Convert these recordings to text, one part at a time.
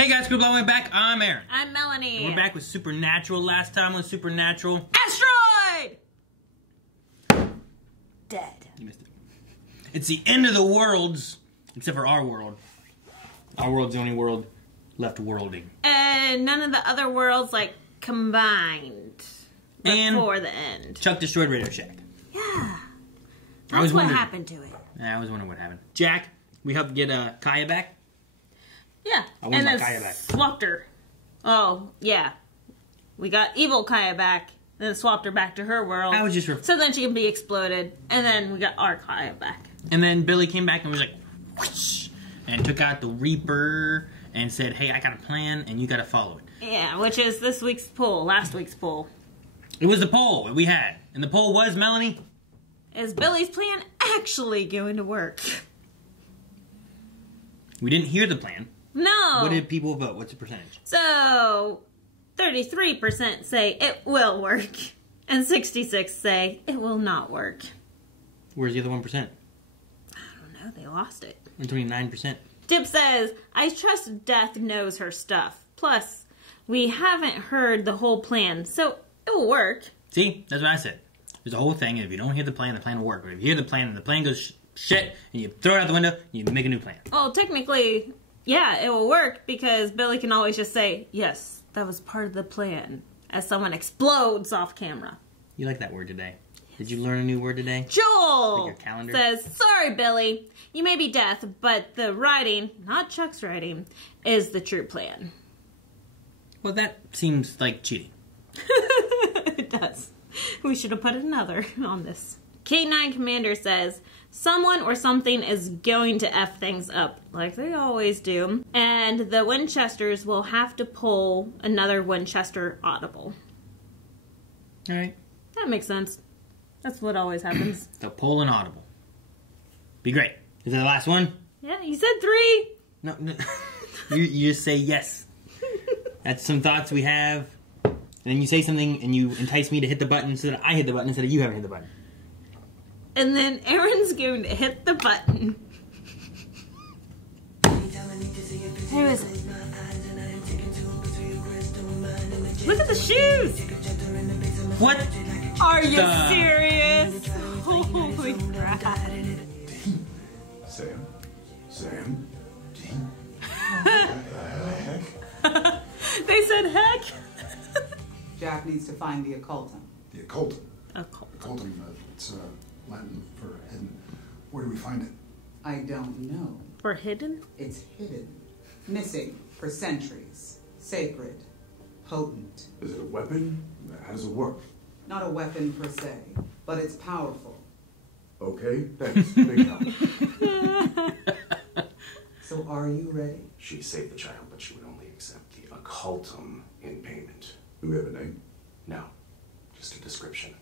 Hey guys, good way back. I'm Aaron. I'm Melanie. And we're back with Supernatural. Last time was Supernatural. Asteroid! Dead. You missed it. It's the end of the worlds, except for our world. Our world's the only world left worlding. And none of the other worlds, like, combined before the end. Chuck destroyed Radio Shack. Yeah. That's what happened to it. Yeah, I was wondering what happened. Jack, we helped get Kaya back. Yeah. And then Kaya back. Swapped her. Oh, yeah. We got evil Kaya back, then swapped her back to her world. I was just so then she can be exploded, and then we got our Kaya back. And then Billy came back and was like, whoosh, and took out the Reaper and said, hey, I got a plan and you got to follow it. Yeah, which is this week's poll, last week's poll. It was the poll that we had. And the poll was, Melanie? Is Billy's plan actually going to work? We didn't hear the plan. No. What did people vote? What's the percentage? So, 33% say it will work, and 66% say it will not work. Where's the other 1%? I don't know. They lost it. And 29%. Dip says, I trust Death knows her stuff. Plus, we haven't heard the whole plan, so it will work. See? That's what I said. There's a whole thing, and if you don't hear the plan will work. But if you hear the plan and the plan goes shit, and you throw it out the window, you make a new plan. Well, technically, yeah, it will work because Billy can always just say, yes, that was part of the plan, as someone explodes off camera. You like that word today. Did you learn a new word today? Joel like your calendar? Says, sorry, Billy, you may be Death, but the writing, not Chuck's writing, is the true plan. Well, that seems like cheating. It does. We should have put another on this. K9 Commander says, someone or something is going to F things up, like they always do, and the Winchesters will have to pull another Winchester audible. Alright. That makes sense. That's what always happens. They'll pull an audible. Be great. Is that the last one? Yeah, you said 3. No. You just say yes. That's some thoughts we have. And then you say something and you entice me to hit the button so that I hit the button instead of you having hit the button. And then Aaron's going to hit the button. Who is it? Look at the shoes! What? Are you serious? Holy crap. Sam? They said heck? Jack needs to find the occultum. The occultum. Occultum. Occultum, it's Latin for hidden. Where do we find it? I don't know. For hidden? It's hidden. Missing for centuries. Sacred. Potent. Is it a weapon? How does it work? Not a weapon per se, but it's powerful. Okay, thanks. Big help. So are you ready? She saved the child, but she would only accept the occultum in payment. Do we have a name? No, just a description.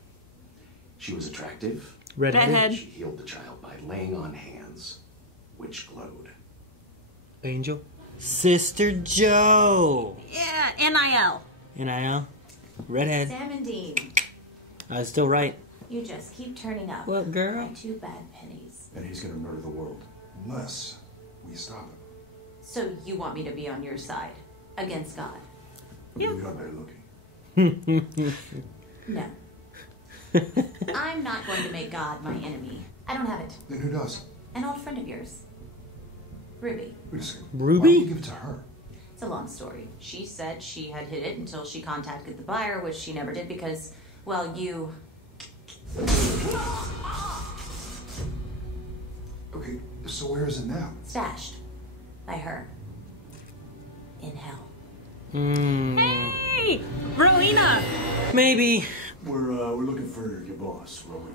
She was attractive. Redhead. She healed the child by laying on hands, which glowed. Angel. Sister Joe. Yeah, NIL. NIL. Redhead. Sam and Dean, I was still right. you just keep turning up. What, girl? My 2 bad pennies. And he's gonna murder the world. Unless we stop him. So you want me to be on your side? Against God? Yeah. We are better looking. No. I'm not going to make God my enemy. I don't have it. Then who does? An old friend of yours. Ruby. Wait a second. Ruby? Why don't we give it to her? It's a long story. She said she had hid it until she contacted the buyer, which she never did because, well, you... Okay, so where is it now? stashed by her. In hell. Hey! Rowena! Maybe. We're looking for your boss, Rowena.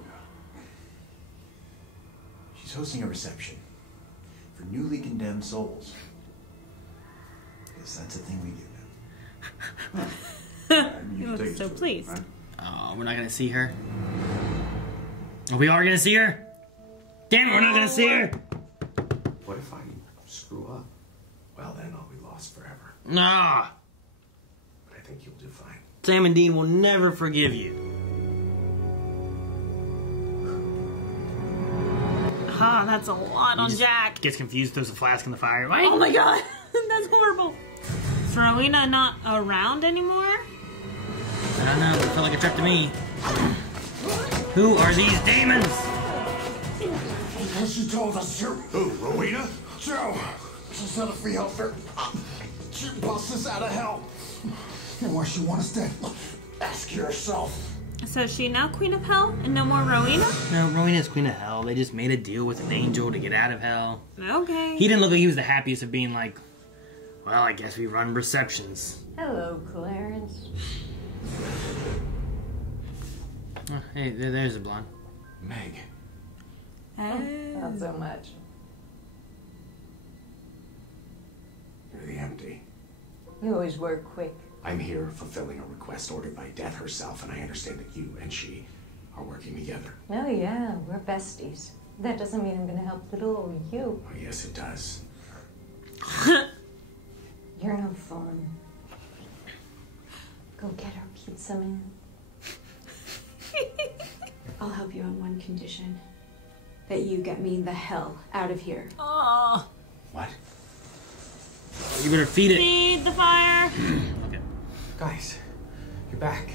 She's hosting a reception for newly condemned souls. Guess that's a thing we do now. You look so pleased. Right? Oh, we're not going to see her. Oh, we are going to see her? Damn it, we're not going to see her. What if I screw up? Well, then I'll be lost forever. Nah. But I think you'll do fine. Sam and Dean will never forgive you. Ah, that's a lot on Jack. Gets confused, throws a flask in the fire. Right? Oh my god, that's horrible. Is Rowena not around anymore? I don't know, but it felt like a trip to me. Who are these demons? She told us to. Who, Rowena? Joe, she's not a free helper. She busts us out of hell. And why she want us dead? Ask yourself. So is she now Queen of Hell and no more Rowena? No, Rowena's Queen of Hell. They just made a deal with an angel to get out of hell. Okay. He didn't look like he was the happiest of being like, well, I guess we run receptions. Hello, Clarence. Oh, hey, there's a blonde. Meg. Not so much. You're the empty. You always work quick. I'm here fulfilling a request ordered by Death herself, and I understand that you and she are working together. Oh yeah, we're besties. That doesn't mean I'm gonna help little old you. Oh, yes, it does. You're no fun. Go get our pizza, man. I'll help you on one condition. That you get me the hell out of here. Oh. What? You better feed it. Feed the fire. Okay. Guys, you're back.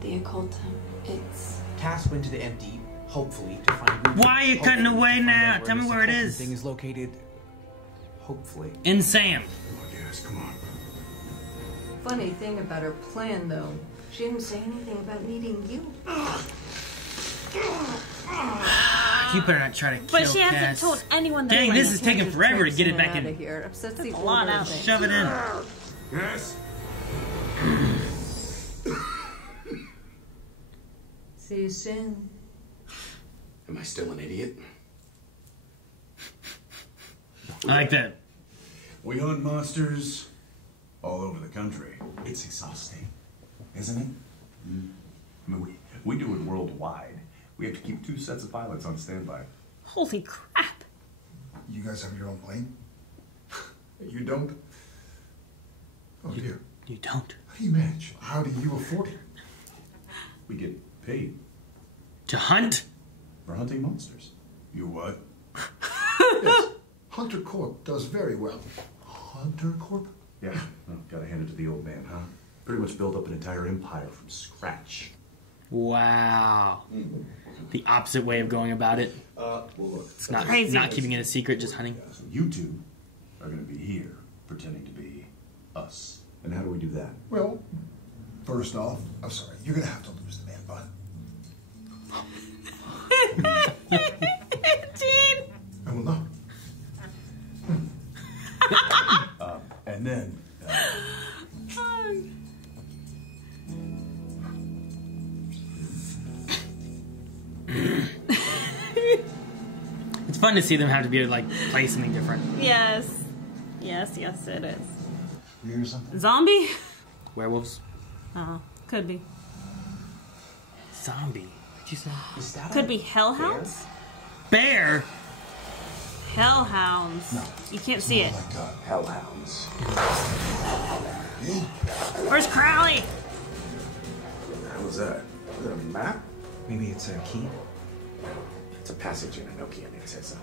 The occultum. It's... Cass went to the empty, hopefully, to find... Why are you cutting away to find now? out Tell me this where it occultum is. Thing is located. Hopefully. In Sam. Oh, yes, come on. Funny thing about her plan, though, she didn't say anything about needing you. You better not try to kill But she hasn't Cass. told anyone that. Dang, like, this is taking forever to get it back Out of in. here. Upsets the a lot older out. thing. Shove it in. Yes? See you soon. Am I still an idiot? I like that. We hunt monsters all over the country. It's exhausting, isn't it? I mean, we do it worldwide. We have to keep 2 sets of pilots on standby. Holy crap. You guys have your own plane? You don't? Oh, dear. You don't. How do you manage? How do you afford it? We get paid To hunt? for hunting monsters. You what? Yes. Hunter Corp does very well. Hunter Corp? Yeah, well, gotta hand it to the old man, huh? Pretty much built up an entire empire from scratch. Wow. The opposite way of going about it. Well, look. It's not Crazy. not keeping it a secret, just hunting. So you two are gonna be here, pretending to be us. And how do we do that? Well, first off, I'm sorry, you're gonna have to lose the man bun. Gene. I will not. And then, It's fun to see them have to be able to like play something different. Yes. Yes, yes, it is. You hear something? Zombie? Werewolves. Oh, could be. Zombie. What'd you say? Is that Could be hellhounds? Bear? Hellhounds. No. You can't see it. Oh my God. Hellhounds. Where's Crowley? what the hell is that? Is that a map? Maybe it's a key? It's a passage in Enochian, it says so.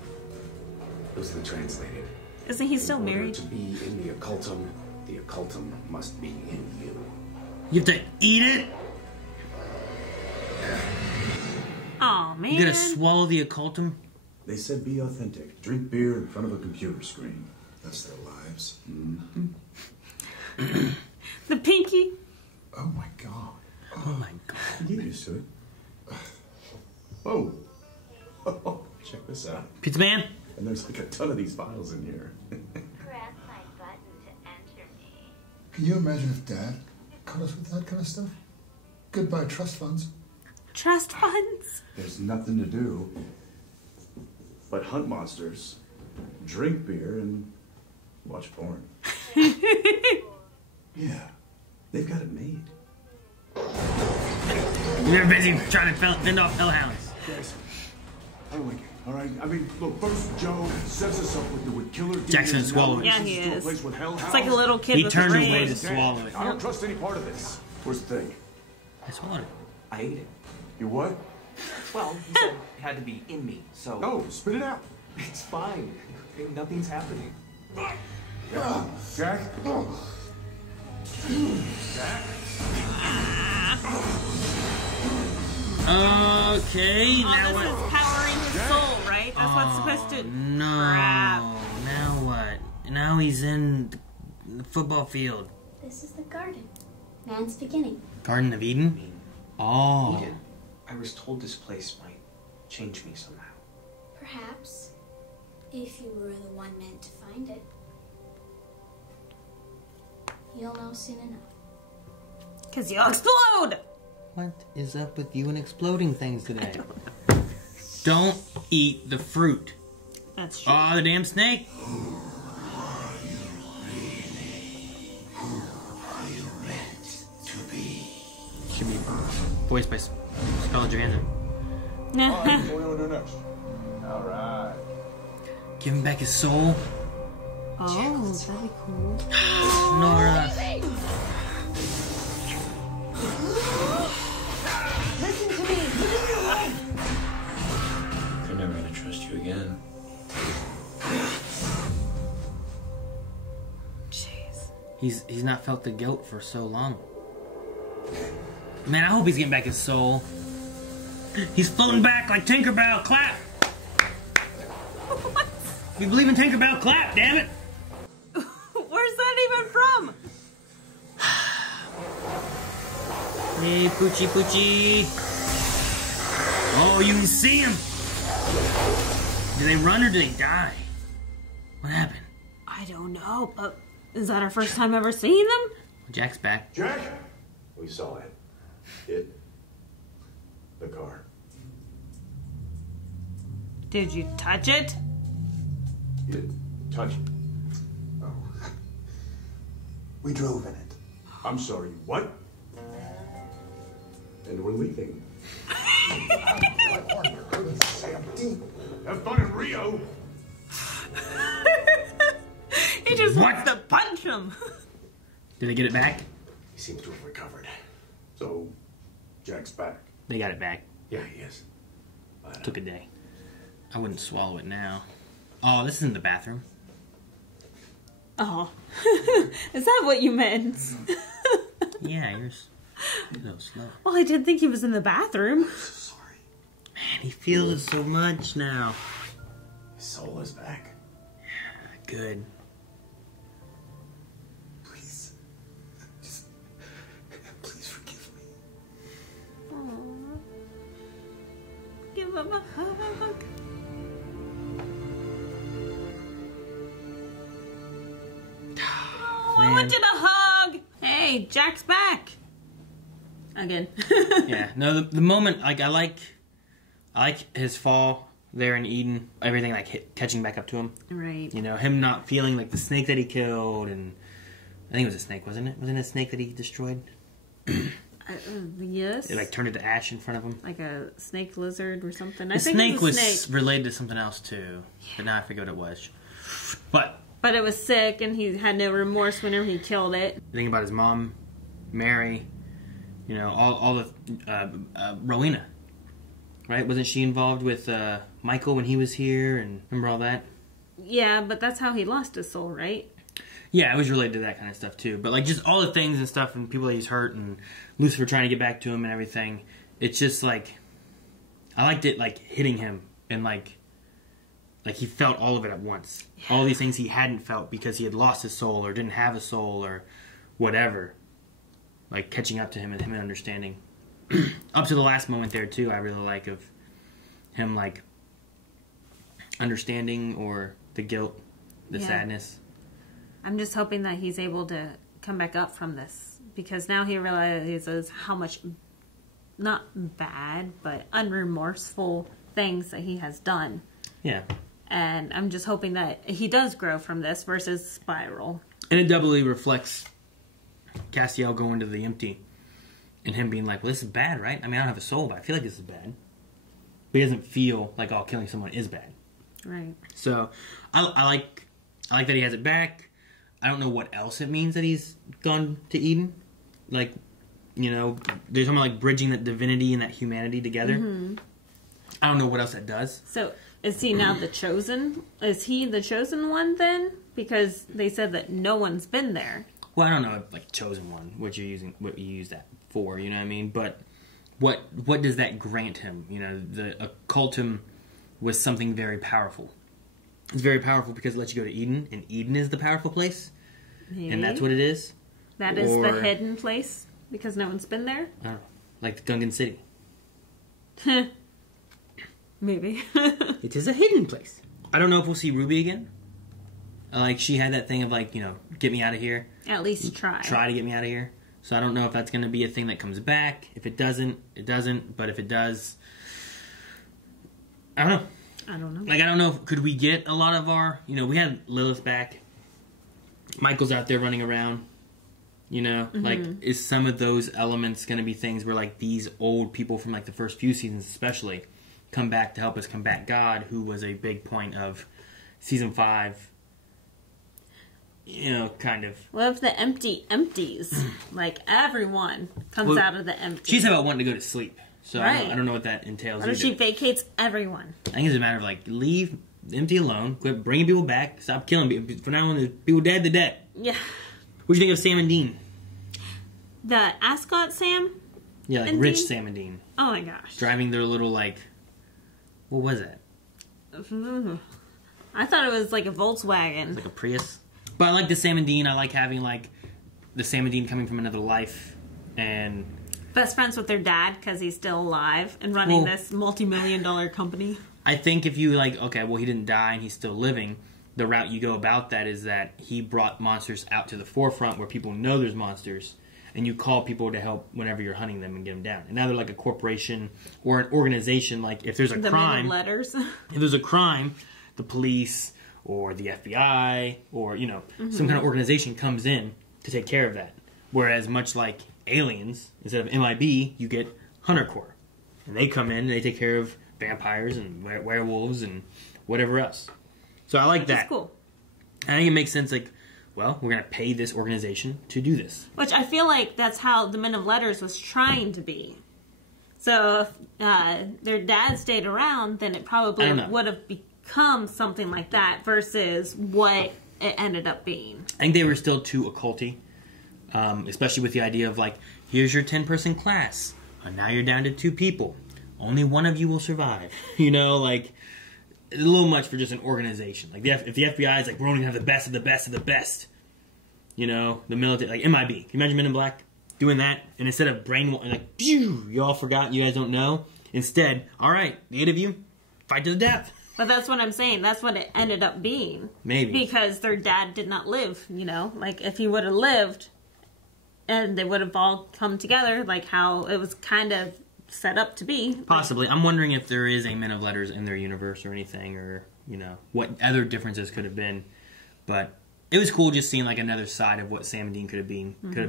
Loosely translated. Isn't he still In order married? to be in the occultum must be in you. You have to eat it? Oh man. You gotta swallow the occultum? They said be authentic. Drink beer in front of a computer screen. That's their lives. The pinky? Oh my God. Oh my God. Get used to it. Oh. Check this out. Pizza man? And there's like a ton of these files in here. Press my button to enter me. Can you imagine if Dad caught us with that kind of stuff? Goodbye trust funds. Trust funds? There's nothing to do but hunt monsters, drink beer, and watch porn. Yeah, they've got it made. You're busy trying to fend off hellhounds. Guys, I don't like it. All right. I mean, look. First, Joe sets us up with killer demons. Jackson and now swallowed we're it. Yeah, sent he to a is. place with hellhounds. It's like a little kid He with turned a away ring. to swallow it. I don't trust any part of this. Where's the thing? I swallowed it. I ate it. You what? Well, you said it had to be in me, so... No, spit it out. It's fine. Nothing's happening. Jack? Okay, Oh, now this what? is powering his soul, right? That's what's supposed to... No. Crap. Now what? Now he's in the football field. This is the garden. Man's beginning. Garden of Eden? Oh. Eden, I was told this place might change me somehow. Perhaps. If you were the one meant to find it. You'll know soon enough. Because you'll explode! What is up with you and exploding things today? Don't eat the fruit. That's true. Oh, the damn snake. Should be voiced by Scarlett Johansson. Alright, what we do next? Alright. Give him back his soul. Oh, that'd be cool. Nora. Listen to me. They're never gonna trust you again. Jeez. He's not felt the guilt for so long. Man, I hope he's getting back his soul. He's floating back like Tinkerbell. Clap! What? If you believe in Tinkerbell, clap, damn it! Where's that even from? Hey, Poochie Poochie. Oh, you can see him. Do they run or do they die? What happened? I don't know, but is that our first time ever seeing them? Jack's back. Jack? We saw it. It. The car. Did you touch it? It touched it. Oh. We drove in it. I'm sorry, what? And we're leaving. Have fun in Rio. He just wants to punch him. Did they get it back? He seems to have recovered. So, Jack's back. They got it back. Yeah, he is. Took a day. I wouldn't swallow it now. Oh, this isn't the bathroom. Oh. Is that what you meant? Yeah, you're a little slow. Well, I didn't think he was in the bathroom. Sorry. Man, he feels it so much now. His soul is back. Yeah, good. Please. Just... Please forgive me. Aww. Give him a hug. Oh, I wanted a hug. Hey, Jack's back. Again. Yeah, no, the moment, like, I like his fall there in Eden, everything, like, catching back up to him. Right. You know, him not feeling like the snake that he killed, and I think it was a snake, wasn't it? Wasn't it a snake that he destroyed? Yes. It, like, turned into ash in front of him. Like a snake lizard or something. The snake was related to something else, too. Yeah. But now I forget what it was. But it was sick, and he had no remorse whenever he killed it. Think about his mom, Mary, you know, all the Rowena, right? Wasn't she involved with Michael when he was here? And remember all that? Yeah, but that's how he lost his soul, right? Yeah, it was related to that kind of stuff too. But like just all the things and stuff, and people that he's hurt, and Lucifer trying to get back to him and everything. It's just like I liked it, like hitting him and like he felt all of it at once. Yeah. All these things he hadn't felt because he had lost his soul or didn't have a soul or whatever. Like catching up to him and him understanding. Up to the last moment there too, I really like of him like understanding or the guilt, the sadness. I'm just hoping that he's able to come back up from this because now he realizes how much not bad but unremorseful things that he has done. Yeah. And I'm just hoping that he does grow from this versus Spiral. And it doubly reflects Castiel going to the empty and him being like, well, this is bad, right? I mean, I don't have a soul, but I feel like this is bad. But he doesn't feel like, oh, killing someone is bad. Right. So, I like that he has it back. I don't know what else it means that he's gone to Eden. Like, you know, there's something like bridging that divinity and that humanity together. Mm-hmm. I don't know what else that does. So, is he now the chosen? Is he the chosen one then? Because they said that no one's been there. Well, I don't know if, like, chosen one, what you use that for, you know what I mean? But what does that grant him? You know, the occultum was something very powerful. It's very powerful because it lets you go to Eden, and Eden is the powerful place. Maybe. And that's what it is. That is the hidden place because no one's been there. I don't know, like the Gungan City. Maybe. It is a hidden place. I don't know if we'll see Ruby again. Like, she had that thing of, like, you know, get me out of here. At least try. Try to get me out of here. So I don't know if that's going to be a thing that comes back. If it doesn't, it doesn't. But if it does, I don't know. I don't know. Like, I don't know. Could we get a lot of our... You know, we had Lilith back. Michael's out there running around. You know? Mm-hmm. Like, is some of those elements going to be things where, like, these old people from, like, the first few seasons especially come back to help us combat God, who was a big point of season 5... You know, kind of. What if the empty empties? Like, everyone comes out of the empty. She's about wanting to go to sleep. So right. I don't know what that entails. What if she vacates everyone? I think it's a matter of, like, leave empty alone. Quit bringing people back. Stop killing people. For now on, there's people dead, they're dead. Yeah. What do you think of Sam and Dean? The Ascot Sam? Yeah, like rich Dean? Sam and Dean. Oh my gosh. Driving their little, like... What was that? I thought it was like a Volkswagen. It's like a Prius. But I like the Sam and Dean. I like having, like, the Sam and Dean coming from another life. And... Best friends with their dad because he's still alive and running this multi-million-dollar company. I think if you, like, okay, well, he didn't die and he's still living, the route you go about that is that he brought monsters out to the forefront where people know there's monsters, and you call people to help whenever you're hunting them and get them down. And now they're like a corporation or an organization. Like, if there's a crime... The letters. If there's a crime, the police or the FBI or, you know, some kind of organization comes in to take care of that. Whereas much like Aliens, instead of MIB, you get Hunter Corps. And they come in and they take care of vampires and werewolves and whatever else. So I like that. That's cool. I think it makes sense, like, well, we're going to pay this organization to do this. Which I feel like that's how the Men of Letters was trying to be. So if their dad stayed around, then it probably would have become something like that versus what it ended up being. I think they were still too occulty, especially with the idea of, like, here's your 10-person class, and now you're down to 2 people. Only one of you will survive. You know, like, a little much for just an organization. Like, if the FBI is like, we're only going to have the best of the best of the best, you know, the military, like MIB. Can you imagine Men in Black doing that? And instead of brainwashing, like, phew, you all forgot, you guys don't know. Instead, all right, the 8 of you, fight to the death. But that's what I'm saying. That's what it ended up being. Maybe. Because their dad did not live, you know? Like, if he would have lived, and they would have all come together, like how it was kind of set up to be. Possibly. I'm wondering if there is a Men of Letters in their universe or anything, or, you know, what other differences could have been. But it was cool just seeing, like, another side of what Sam and Dean could have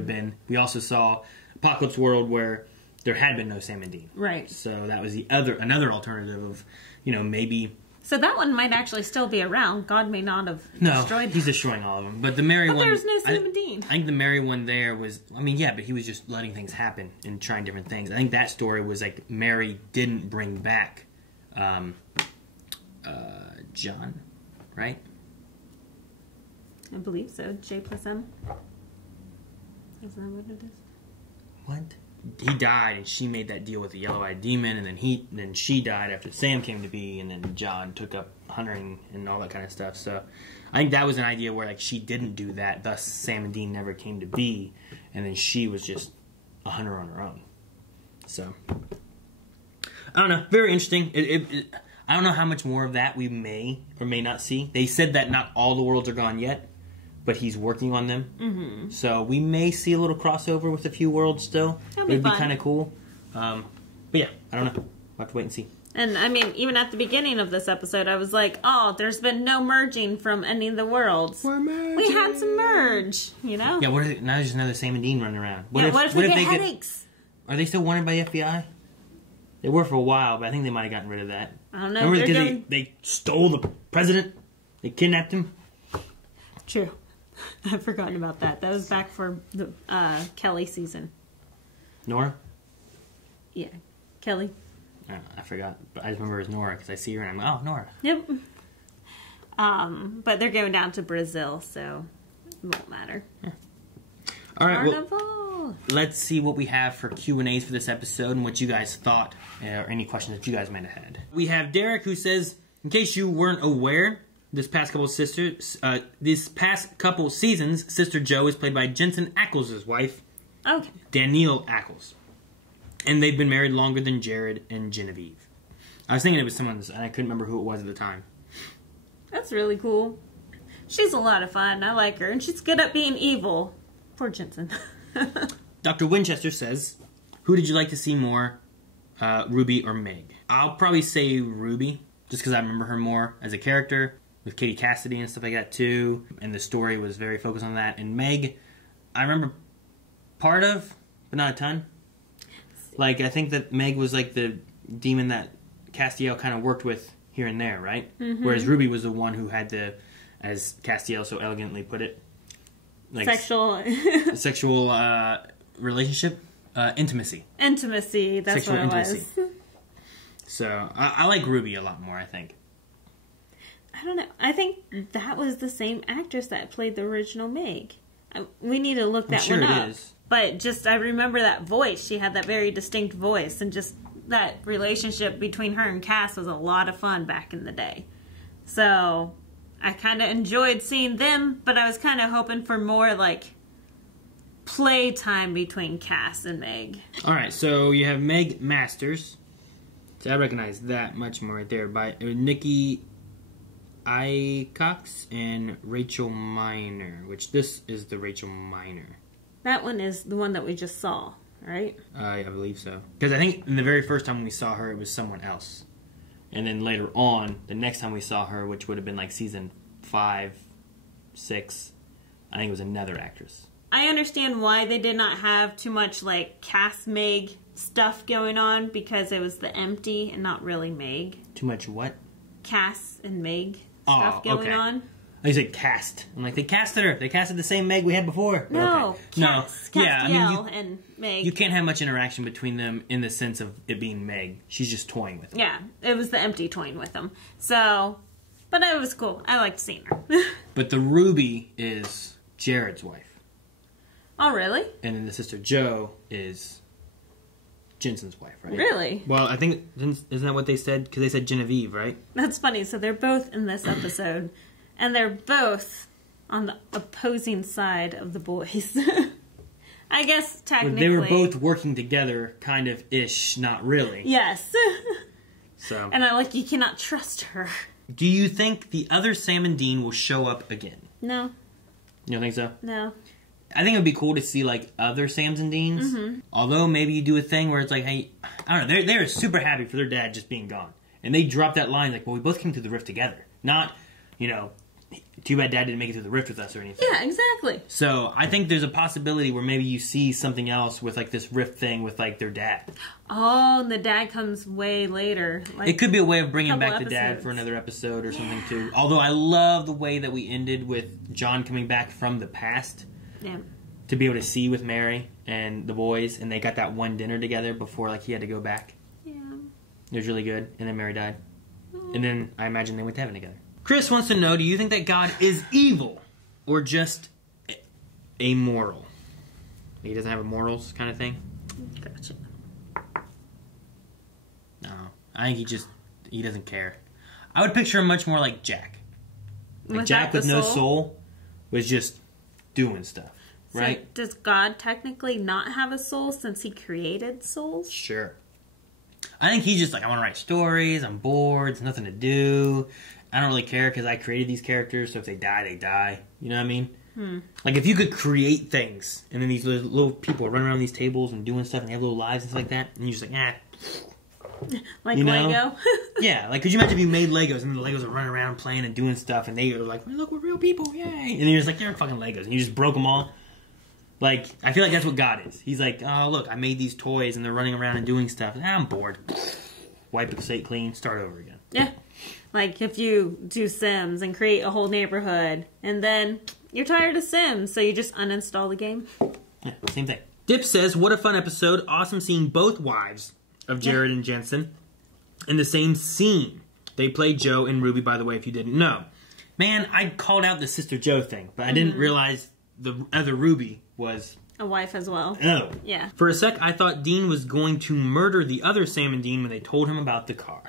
been. We also saw Apocalypse World where there had been no Sam and Dean. Right. So that was another alternative of, you know, maybe... So that one might actually still be around. God may not have destroyed he's destroying all of them. But the Mary one... But there's no Sam and Dean. I think the Mary one there was... I mean, yeah, but he was just letting things happen and trying different things. I think that story was like Mary didn't bring back John, right? I believe so. J plus M. Isn't that what it is? What? He died, and she made that deal with the yellow-eyed demon, and then she died after Sam came to be, and then John took up hunting and all that kind of stuff. So I think that was an idea where, like, she didn't do that, thus Sam and Dean never came to be, and then she was just a hunter on her own. So I don't know. Very interesting. I don't know how much more of that we may or may not see. They said that not all the worlds are gone yet, but he's working on them. Mm-hmm. So we may see a little crossover with a few worlds still. It'd be kind of cool. But yeah, I don't know. We'll have to wait and see. And I mean, even at the beginning of this episode, I was like, oh, there's been no merging from any of the worlds. We're merging. We had some merge, you know? Yeah, now there's another Sam and Dean running around. What if we get headaches? Are they still wanted by the FBI? They were for a while, but I think they might have gotten rid of that. I don't know. Remember because they stole the president? They kidnapped him? True. I've forgotten about that. That was back for the Kelly season. Nora? Yeah. Kelly. I forgot. But I just remember it was Nora because I see her and I'm like, oh, Nora. Yep. But they're going down to Brazil, so it won't matter. Yeah. All right. Carnival. let's see what we have for Q&As for this episode and what you guys thought, or any questions that you guys might have had. We have Derek, who says, in case you weren't aware, this past couple seasons, Sister Joe is played by Jensen Ackles' wife, Danielle Ackles. And they've been married longer than Jared and Genevieve. I was thinking it was someone, and I couldn't remember who it was at the time. That's really cool. She's a lot of fun. I like her. And she's good at being evil. Poor Jensen. Dr. Winchester says, who did you like to see more, Ruby or Meg? I'll probably say Ruby, just because I remember her more as a character, with Katie Cassidy and stuff like that too. And the story was very focused on that. And Meg, I remember part of, but not a ton. Like, I think that Meg was like the demon that Castiel kind of worked with here and there, right? Whereas Ruby was the one who had the, as Castiel so elegantly put it, like sexual relationship, intimacy. Intimacy, that's sexual what it intimacy. was. So I like Ruby a lot more, I think. I don't know. I think that was the same actress that played the original Meg. We need to look that one up. It is. But just, I remember that voice. She had that very distinct voice, and just that relationship between her and Cass was a lot of fun back in the day. So I kind of enjoyed seeing them, but I was kind of hoping for more like play time between Cass and Meg. All right, so you have Meg Masters. So I recognize that much more right there by Nikki Cox and Rachel Miner, which this is the Rachel Miner. That one is the one that we just saw, right? I believe so. Because I think in the very first time we saw her, it was someone else. And then later on, the next time we saw her, which would have been like season 5, 6, I think it was another actress. I understand why they did not have too much like Cass Meg stuff going on, because it was the empty and not really Meg. Too much what? Cass and Meg stuff going on. I said cast. I'm like, they casted her. They casted the same Meg we had before. No, okay. Cass, yeah, I mean, and Meg. You can't have much interaction between them in the sense of it being Meg. She's just toying with them. Yeah, it was the empty toying with them. So, but it was cool. I liked seeing her. But the Ruby is Jared's wife. Oh, really? And then the Sister Joe is Jensen's wife, right? Really? Well, I think, isn't that what they said? Because they said Genevieve, right? That's funny. So they're both in this episode. And they're both on the opposing side of the boys. I guess technically. They were both working together, kind of ish, not really. Yes. So. And you cannot trust her. Do you think the other Sam and Dean will show up again? No. You don't think so? No. I think it would be cool to see like other Sams and Deans. Although maybe you do a thing where it's like, hey, I don't know, they're super happy for their dad just being gone. And they drop that line like, well, we both came through the rift together. Not, you know, too bad Dad didn't make it through the rift with us or anything. Yeah, exactly. So I think there's a possibility where maybe you see something else with like this rift thing with like their dad. Oh, and the dad comes way later. Like, it could be a way of bringing back the dad for another episode or something too. Although I love the way that we ended with John coming back from the past. Yeah. To be able to see with Mary and the boys, and they got that one dinner together before like he had to go back. Yeah. It was really good, and then Mary died. And then I imagine they went to heaven together. Chris wants to know, do you think that God is evil or just amoral? He doesn't have a morals kind of thing? Gotcha. No. I think he doesn't care. I would picture him much more like Jack. Like Jack with no soul was just doing stuff, right? So does God technically not have a soul since he created souls? Sure. I think he's just like, I want to write stories, I'm bored, there's nothing to do. I don't really care because I created these characters, so if they die, they die. You know what I mean? Like, if you could create things, and then these little people run around these tables and doing stuff, and they have little lives and stuff like that, and you're just like, Like you Lego? know? Yeah, like, could you imagine if you made Legos, and then the Legos are running around playing and doing stuff, and they are like, look, we're real people, yay! And then you're just like, they're fucking Legos, and you just broke them all. Like, I feel like that's what God is. He's like, oh, look, I made these toys, and they're running around and doing stuff. I'm bored. Wipe the slate clean, start over again. Yeah. Like, if you do Sims and create a whole neighborhood, and then you're tired of Sims, so you just uninstall the game. Yeah, same thing. Dip says, what a fun episode. Awesome seeing both wives of Jared and Jensen in the same scene. They played Joe and Ruby, by the way, if you didn't know. Man, I called out the Sister Joe thing, but I didn't realize the other Ruby was A wife as well. Oh. Yeah. For a sec, I thought Dean was going to murder the other Sam and Dean when they told him about the car.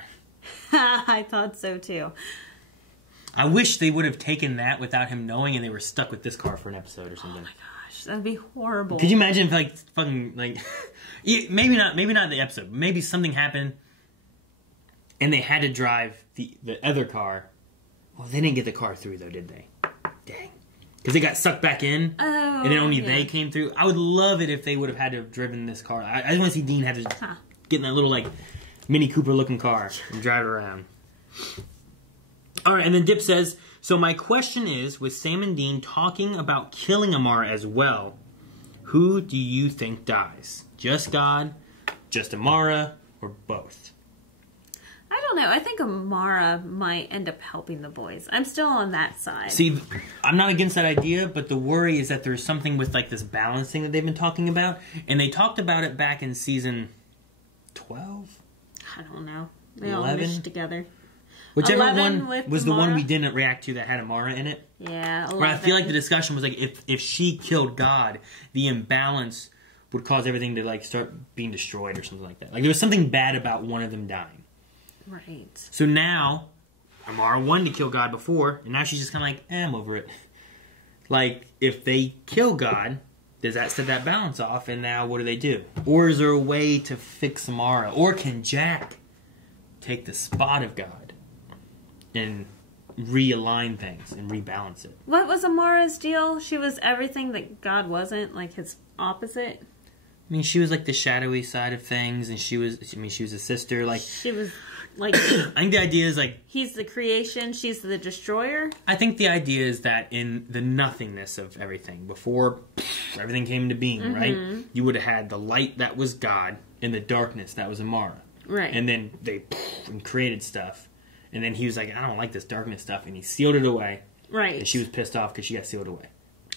I thought so too. I wish they would have taken that without him knowing and they were stuck with this car for an episode or something. Oh my gosh, that'd be horrible. Could you imagine if, like, fucking, like... maybe not the episode. Maybe something happened and they had to drive the other car. Well, they didn't get the car through, though, did they? Dang. Because they got sucked back in, and then only they came through. I would love it if they would have had to have driven this car. I just want to see Dean have to get in that little, like, Mini Cooper-looking car and drive it around. All right, and then Dip says, so my question is, with Sam and Dean talking about killing Amara as well, who do you think dies? Just God, just Amara, or both? I don't know. I think Amara might end up helping the boys. I'm still on that side. See, I'm not against that idea, but the worry is that there's something with, like, this balancing that they've been talking about. And they talked about it back in season 12? I don't know. They 11? all meshed together. Whichever one was the Amara. one we didn't react to that had Amara in it. Yeah, 11. Where I feel like the discussion was, like, if she killed God, the imbalance would cause everything to, like, start being destroyed or something like that. Like, there was something bad about one of them dying. Right. So now, Amara wanted to kill God before, and now she's just kind of like, I'm over it. Like, if they kill God, does that set that balance off, and now what do? Or is there a way to fix Amara? Or can Jack take the spot of God and realign things and rebalance it? What was Amara's deal? She was everything that God wasn't, like his opposite. I mean, she was like the shadowy side of things, and she was a sister. Like, she was like. I think the idea is like he's the creation, she's the destroyer. I think the idea is that in the nothingness of everything, before everything came into being, right? You would have had the light that was God, and the darkness that was Amara, right? And then they created stuff, and then he was like, I don't like this darkness stuff, and he sealed it away, right? And she was pissed off because she got sealed away.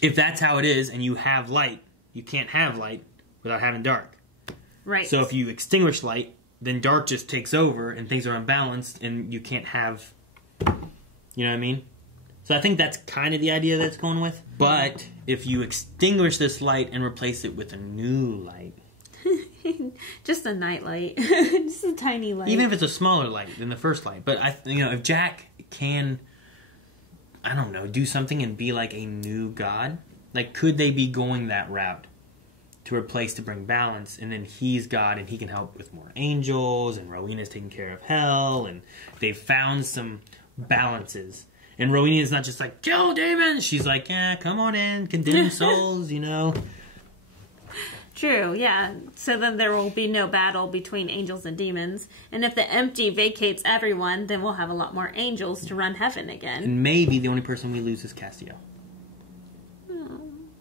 If that's how it is, and you have light, you can't have light without having dark. Right. So if you extinguish light, then dark just takes over and things are unbalanced and you can't have... You know what I mean? So I think that's kind of the idea that's going with. But if you extinguish this light and replace it with a new light... Just a night light. Just a tiny light. Even if it's a smaller light than the first light. But, if Jack can, I don't know, do something and be like a new god... Like, could they be going that route? To replace, to bring balance, and then he's God, and he can help with more angels, and Rowena's taking care of hell, and they've found some balances. And Rowena is not just like, kill demons! She's like, yeah, come on in, condemned souls, True, yeah. So then there will be no battle between angels and demons. And if the empty vacates everyone, then we'll have a lot more angels to run heaven again. And maybe the only person we lose is Castiel.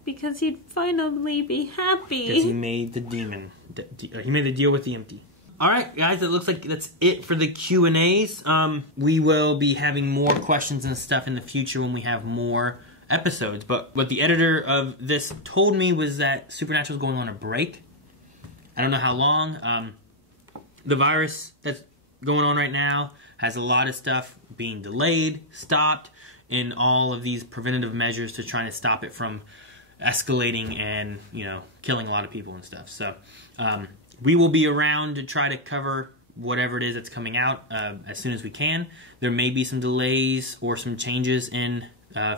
Because he'd finally be happy. Because he made the demon. He made the deal with the empty. Alright, guys, it looks like that's it for the Q&As. We will be having more questions and stuff in the future when we have more episodes. But what the editor of this told me was that Supernatural is going on a break. I don't know how long. The virus that's going on right now has a lot of stuff being delayed, stopped, and all of these preventative measures to try to stop it from escalating and, killing a lot of people and stuff. So, we will be around to try to cover whatever it is that's coming out as soon as we can. There may be some delays or some changes in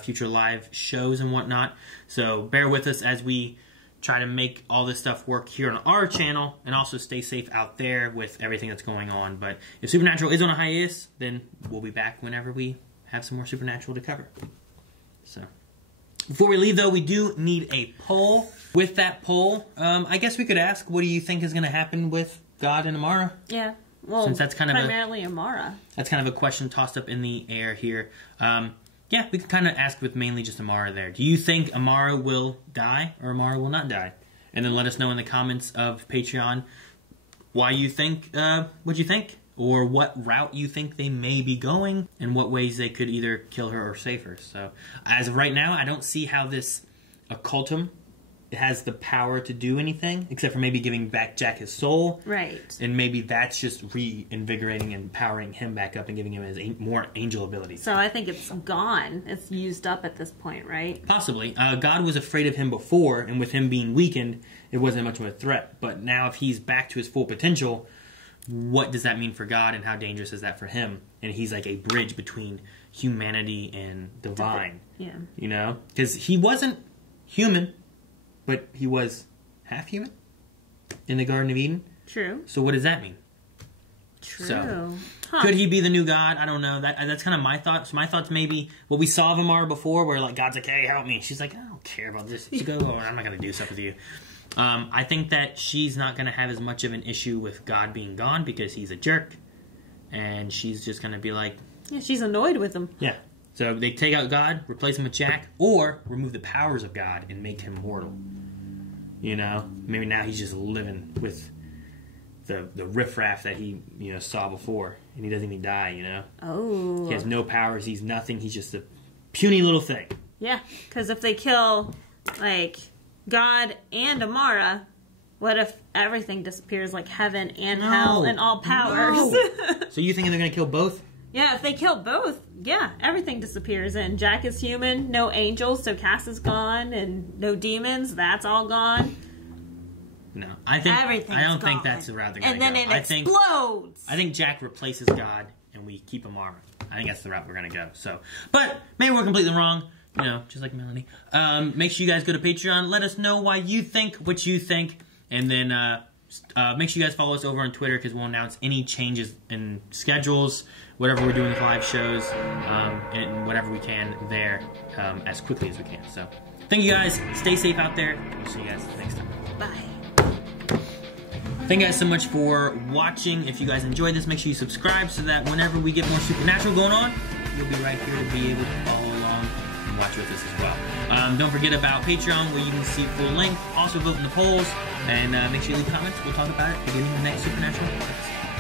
future live shows and whatnot. So, bear with us as we try to make all this stuff work here on our channel and also stay safe out there with everything that's going on. But if Supernatural is on a hiatus, then we'll be back whenever we have some more Supernatural to cover. So... Before we leave, though, we do need a poll. With that poll, I guess we could ask, what do you think is going to happen with God and Amara? Yeah, well, since that's kind primarily Amara. That's kind of a question tossed up in the air here. Yeah, we could kind of ask with mainly just Amara there. Do you think Amara will die or Amara will not die? And then let us know in the comments of Patreon why you think, what you think, or what route you think they may be going, and what ways they could either kill her or save her. So, as of right now, I don't see how this occultum has the power to do anything, except for maybe giving back Jack his soul. Right. And maybe that's just reinvigorating and powering him back up and giving him his more angel abilities. So I think it's gone. It's used up at this point, right? Possibly. God was afraid of him before, and with him being weakened, it wasn't much of a threat. But now if he's back to his full potential, what does that mean for God, and how dangerous is that for him? And he's like a bridge between humanity and divine. Yeah. You know? Because he wasn't human, but he was half human in the Garden of Eden. True. So what does that mean? True. So, could he be the new God? I don't know. That's kind of my thoughts. My thoughts maybe what we saw of Amara before, where like God's like, "Hey, help me." She's like, "I don't care about this. Just go. I'm not going to do stuff with you." I think that she's not going to have as much of an issue with God being gone because he's a jerk, and she's just going to be like, yeah, she's annoyed with him. Yeah. So they take out God, replace him with Jack, or remove the powers of God and make him mortal. You know, maybe now he's just living with the riffraff that he saw before, and he doesn't even die. You know. Oh. He has no powers. He's nothing. He's just a puny little thing. Yeah, because if they kill like God and Amara, what if everything disappears, like heaven and hell and all powers? No. So you thinking they're gonna kill both? Yeah, if they kill both, yeah, everything disappears. And Jack is human, no angels, so Cass is gone, and no demons, that's all gone. No, I don't think that's the route they're gonna go. And then it explodes. I think Jack replaces God, and we keep Amara. I think that's the route we're gonna go. So, but maybe we're completely wrong. You know, just like Melanie. Make sure you guys go to Patreon. Let us know why you think what you think, and then make sure you guys follow us over on Twitter because we'll announce any changes in schedules, whatever we're doing with live shows, and whatever we can there as quickly as we can. So, thank you guys. Stay safe out there. We'll see you guys next time. Bye. Thank you guys so much for watching. If you guys enjoyed this, make sure you subscribe so that whenever we get more Supernatural going on, you'll be right here to be able to follow along and watch with us as well. Don't forget about Patreon, where you can see full length. Also vote in the polls, and make sure you leave comments. We'll talk about it beginning of the next Supernatural podcast.